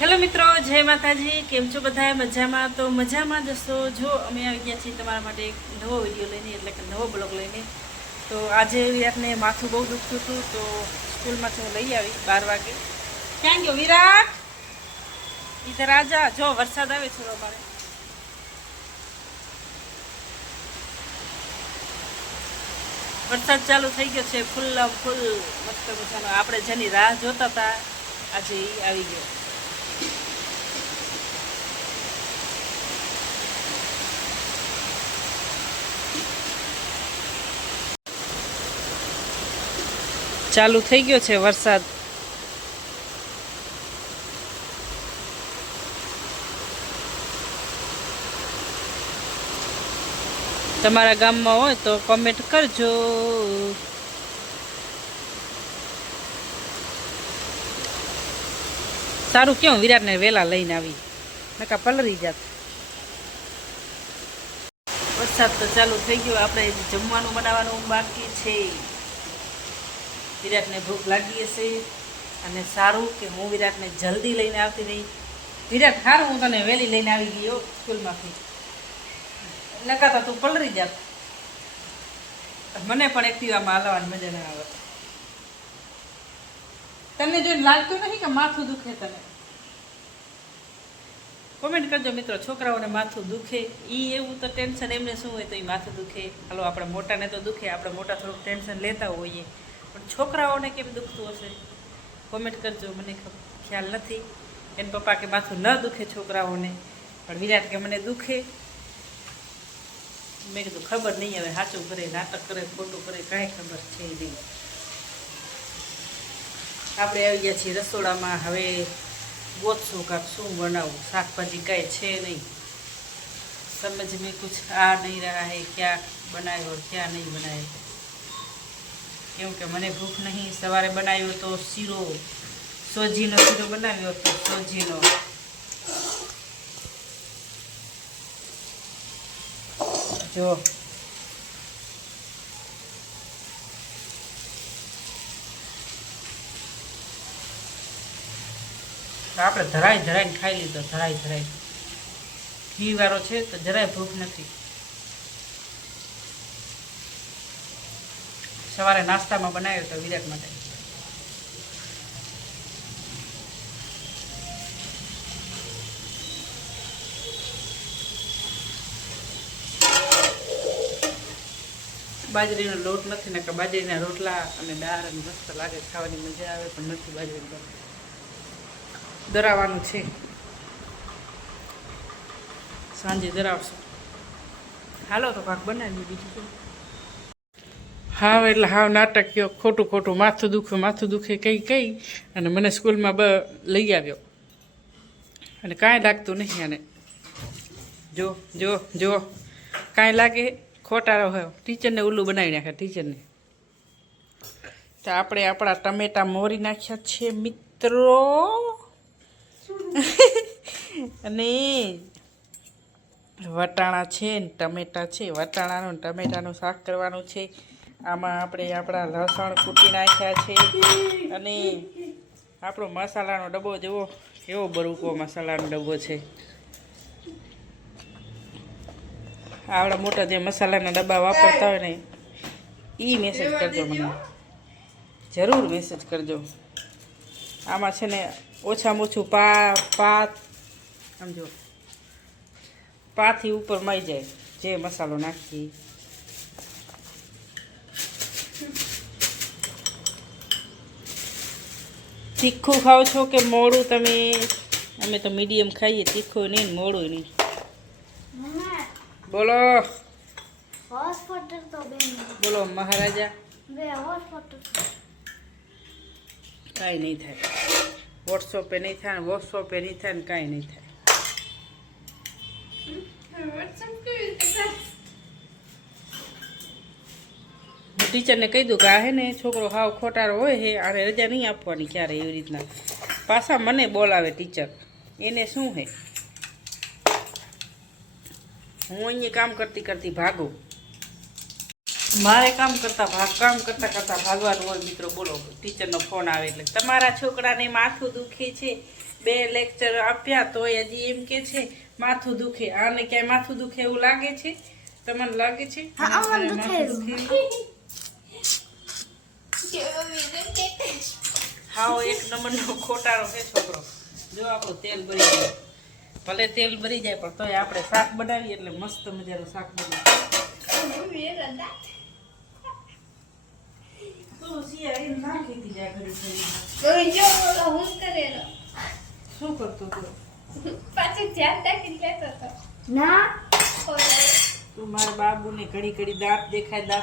Hello મિત્રો, જય માતાજી. કેમ છો બધા? મજામાં? તો મજામાં જશો. જો અમે આવી ગયા છીએ તમારા માટે એક નવો વિડીયો લઈને, એટલે કે નવો બ્લોગ લઈને. તો આજે વિરાટને માથું બહુ દુખતું હતું, તો સ્કૂલમાંથી હું લઈ આવી 12 વાગે. ક્યાં ગયો વિરાટ? ઇધર આજા. જો વરસાદ આવે છે અમારે. વરસાદ ચાલુ થઈ ગયો છે, ફૂલ મસ્ત મજાનો. આપણે જેની રાહ જોતા હતા આજે એ આવી ગયો. ચાલુ થઈ ગયો છે વરસાદ. તમારા ગામમાં હોય તો કોમેન્ટ કરજો. સારું કેવું વિરાટને વેલા લઈને આવી, નકા પલરી જાત. વરસાદ તો ચાલુ થઈ ગયો. આપણે જમવાનું બનાવવાનું બાકી છે. વિરાટને ભૂખ લાગી હશે, અને સારું કે હું વિરાટને જલ્દી લઈને આવતી રહી. વિરાટ, સારું હું તને વહેલી લઈને આવી ગયો સ્કૂલમાંથી, નકાતા તું પલરી જાત. મને પણ એક્ટિવામાં હાલવાની મજા ના આવે. તમને જોઈને લાગતું નથી કે માથું દુખે? તને કોમેન્ટ કરજો મિત્રો. છોકરાઓને માથું દુખે એ એવું તો ટેન્શન એમને શું હોય તો એ માથું દુખે. હાલો, આપણે મોટાને તો દુખે, આપણે મોટા થોડુંક ટેન્શન લેતા હોઈએ, પણ છોકરાઓને કેમ દુખતું હશે? કોમેન્ટ કરજો. મને ખ્યાલ નથી. એને પપ્પા કે માથું ન દુખે છોકરાઓને, પણ વિરાટ કે મને દુખે. મેં કીધું ખબર નહીં હવે સાચું કરે, નાટક કરે, ખોટું કરે, કાંઈ ખબર છે નહીં. આપણે આવી ગયા છીએ રસોડામાં. હવે ગોતશું કાંક શું બનાવું. શાકભાજી કાંઈ છે નહીં. સમજ મેં કુછ આ નહીં રહ્યા હે, ક્યાં બનાવ્યો और ક્યાં નહીં બનાવ્યો. કેમ કે મને ભૂખ નહીં. સવારે બનાવ્યો તો શીરો, સોજીનો શીરો બનાવ્યો હતો. સોજીનો જો આપણે ધરાઈને ખાઈ લીધો. ધરાઈ ઘી વાળો છે તો જરાય ભૂખ નથી. સવારે નાસ્તામાં બનાવ્યો હતો વિરાટ માટે. બાજરીનો લોટ નથી, ને કે બાજરીના રોટલા અને દાળ અને મસ્ત લાગે, ખાવાની મજા આવે, પણ નથી બાજરીનો. દરાવવાનું છે, સાંજે દરાવશું. હાલો તો કાંક બનાવી બીજું શું. હાવ એટલે હાવ નાટકીય, ખોટું માથું દુખે કઈ અને મને સ્કૂલમાં લઈ આવ્યો, અને કાંઈ લાગતું નહીં. અને જો જો જો કાંઈ લાગે ખોટા હોય. ટીચરને ઉલ્લું બનાવી નાખે ટીચરને. તો આપણે આપણા ટમેટા મોરી નાખ્યા છે મિત્રો, અને વટાણા છે ને ટમેટા છે. વટાણાનું ટમેટાનું શાક કરવાનું છે. આમાં આપણે આપણા લસણ કૂટી નાખ્યા છે, અને આપણો મસાલાનો ડબ્બો જેવો એવો બરૂકો મસાલાનો ડબ્બો છે. આવડા મોટા જે મસાલાના ડબ્બા વાપરતા હોય ને એ મેસેજ કરજો મને, જરૂર મેસેજ કરજો. આમાં છે ને ઓછામાં ઓછું પાંચ સમજો, 5 થી ઉપર મળી જાય જે મસાલો નાખી. તીખું ખાઓ છો કે મોડું તમે? અમે તો મીડિયમ ખાઈએ, તીખું નહીં ને મોડું નહીં. બોલો બોલો મહારાજા. કાંઈ નહીં થાય. વોટ્સઅપે નહીં થાય ને વોટ્સઅપે નહીં થાય ને કાંઈ નહીં થાય. હું ટીચરને કહી દઉં કે આ હે ને છોકરો હાવ ખોટારો હોય હે, આને રજા નહીં આપવાની ક્યારે, એવી રીતના. પાછા મને બોલાવે ટીચર. એને શું હે, હું અહીંયા કામ કરતી ભાગું. મારે કામ કરતા ભાગવાનું હોય મિત્રો. બોલો, ટીચરનો ફોન આવે એટલે તમારા છોકરાને માથું દુખે છે, 2 લેક્ચર આપ્યા તો હજી એમ કે છે માથું દુખે. આને ક્યાંય માથું દુખે એવું લાગે છે? તમને લાગે છે? માથું દુખે? હાવ એક નંબરનો ખોટારો છે છોકરો. જો આપણું તેલ ભરી જાય, ભલે તેલ ભરી જાય પણ તોય આપણે શાક બનાવીએ એટલે મસ્ત મજાનું શાક બનાવીએ. શું કરતો હતો? તું મારા બાબુને ઘડી ઘડી દાંત દેખાય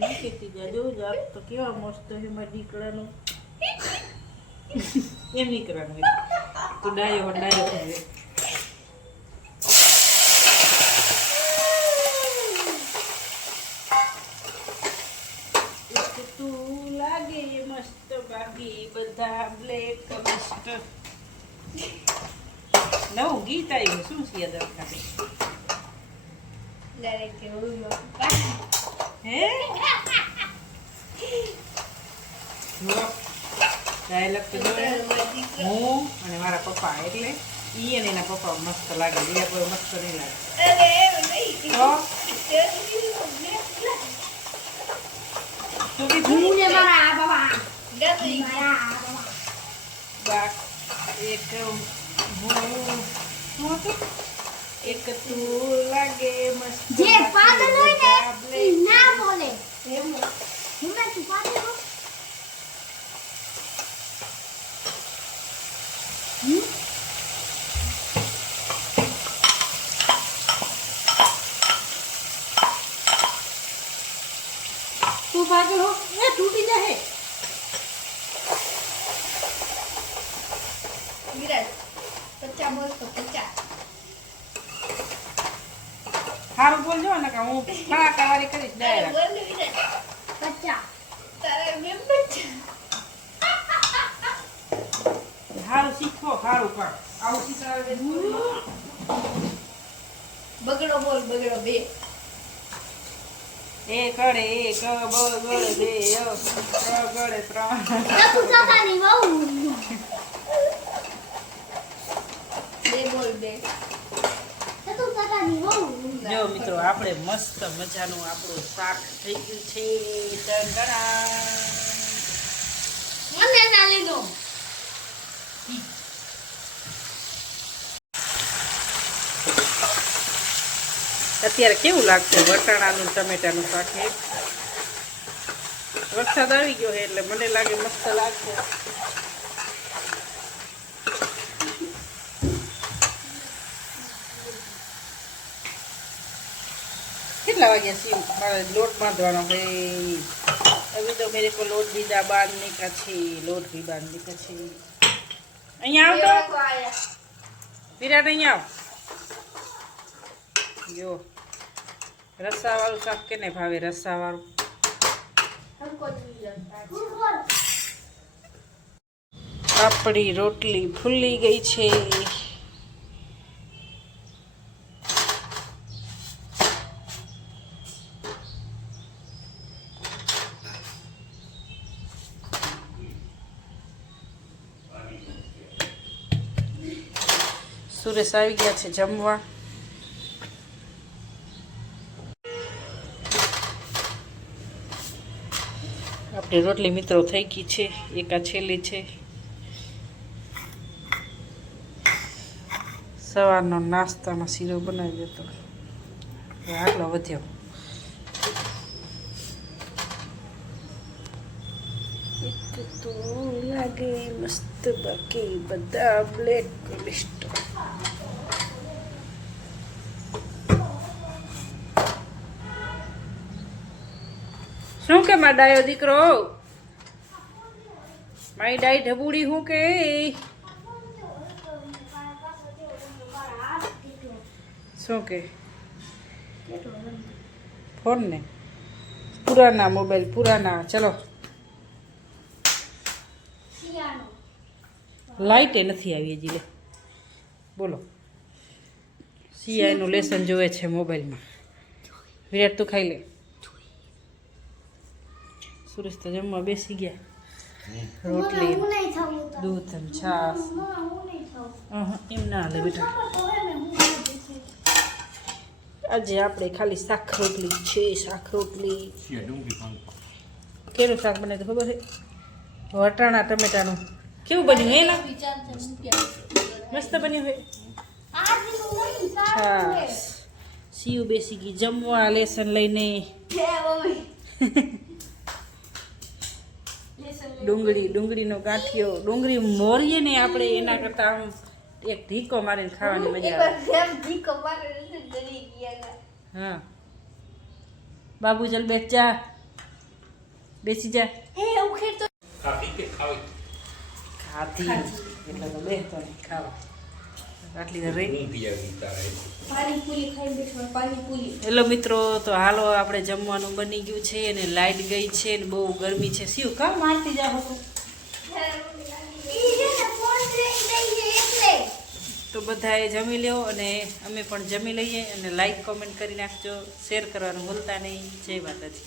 નહીં કહેતી જા. જો દાંત તો કેવા મસ્ત છે મારા દીકરાનો. એમ નહીં કરવાનું, તું ડાયો કરે. તું લાગે મસ્ત બાકી બધા બ્લેક મસ્ત. નવું ગીત આવ્યું શું છે દરખાસ્ત? હે ડાયલોગ તો હું અને મારા પપ્પા, એટલે ઈ અને એના પપ્પા મસ્ત લાગે. બીજા કોઈ મસ્ત નહીં લાગે. એક તું લાગે મસ્ત. જે પાગલ હોય ને ના બોલે. હું નથી પાગલ. તું પાગલ હો એ તૂટી જાય. વિરાજ 50 બોલ તો 50 હારું બોલજો ને કે હું ફાકાવારી કરીશ ડાયરેક્ટ. બોલ વિરાજ 50 તારે બે 50 હારું શીખો. હારું પણ આવું શીખવાડે. બગડો બોલ બગડો 2 એક અડે એક બગડે 2 ત્રણ 3 જો મિત્રો આપણે મસ્ત મજાનું આપણું શાક થઈ ગયું છે. અત્યારે કેવું લાગશે વટાણાનું ટમેટાનું શાક? વરસાદ આવી ગયો છે એટલે મને લાગે મસ્ત લાગશે. કેટલા વાગ્યા સીમ મારે લોટ બાંધવાનો है. अभी तो मेरे को लोट भी बांधने का छे. लोट भी बांधने का छे. અહીંયા આવ તો વિરાટ, અહીંયા આવ. જો રસાવાળું શાક કેને ભાવે? રસાવાળું. આપણી રોટલી ફૂલી ગઈ છે. સુરેશ આવી ગયા છે જમવા. આપણી રોટલી મિત્રો થઈ ગઈ છે. એક આ છેલ્લી છે. સવારનો નાસ્તામાં શીરો બનાવી દેતો આટલો વધ્યો. એક તો લાગે મસ્ત બાકી બધા બ્લેક લિસ્ટ. શું કે મારા ડાયો દીકરો? મારી ડાઈ ઢબુડી શું કે? શું કે? ફોન ને પુરાના મોબાઈલ પુરાના. ચલો લાઈટે નથી આવી હજી. લે બોલો. સીઆઈનું લેસન જોવે છે મોબાઈલમાં. વિરાટ તું ખાઈ લે. સુરેશ તો જમવા બેસી ગયા. રોટલી દૂધ અને છાશ. એમ ના હાલે બેટા. આજે આપણે ખાલી શાક રોટલી છે. શાક રોટલી કેનું શાક બને તો ખબર છે? વટાણા ટમેટાનું. કેવું બન્યું એના? મસ્ત બન્યું હોય. હા, સીયુ બેસી ગઈ જમવા લેસન લઈને. ડુંગળીનો ગાંઠિયો. ડુંગળી મોરીએ ને આપણે એના કરતા આમ એક ઢીકો મારીને ખાવાની મજા આવે. હા બાબુ ચલ બેસ જા, બેસી જા. ખાધી એટલે તો બેસતો નહીં ખાવા. આટલી રહી. હેલો મિત્રો, તો હાલો આપણે જમવાનું બની ગયું છે અને લાઈટ ગઈ છે ને બહુ ગરમી છે. શું કામ મારતી જાવ તો? તો બધાએ જમી લ્યો અને અમે પણ જમી લઈએ અને લાઈક કોમેન્ટ કરી નાખજો, શેર કરવાનું ભૂલતા નહીં. જય માતાજી.